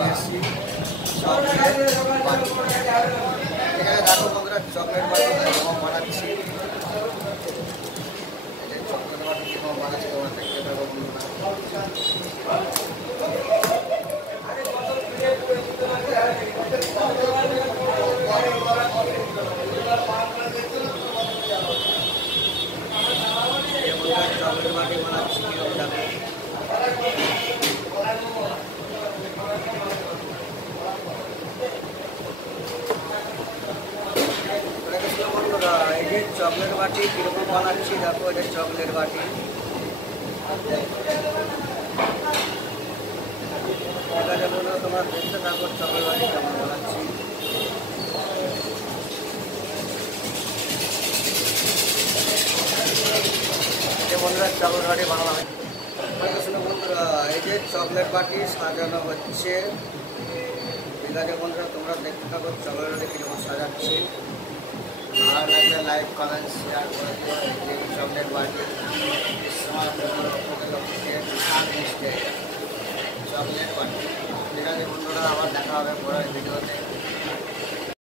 চলে এসেছি চকলেট বাটি। এখানে দেখো বন্ধুরা চকলেট বাটি কীরকম বানাচ্ছি, চকলেট বাটি কীরকম বানাচ্ছি তোমরা দেখতে পাবো বন্ধুরা। চকলেট বাটি বানাচ্ছি কীরকম দেখো। বন্ধুরা এই যে চকলেট বাটি কীরকম বানাচ্ছি দেখো, এটা চকলেট বাটি। ঠিক আছে বন্ধুরা, তোমরা দেখতে থাকো চকলেট বাটি কেমন বানাচ্ছি। বন্ধুরা চকলেট বাটি বানানো হয়। বন্ধুরা এই যে চকলেট বাটি সাজানো হচ্ছে। ঠিক আছে বন্ধুরা, তোমরা দেখতে থাকো চকলেট বাটি কীরকম সাজাচ্ছি। ভালো লাগলে লাইক কমেন্ট শেয়ার করে দিও। এই যে চকলেট বাটি চকলেট বাটি। ঠিক আছে বন্ধুরা, আবার দেখা হবে পরের ভিডিওতে।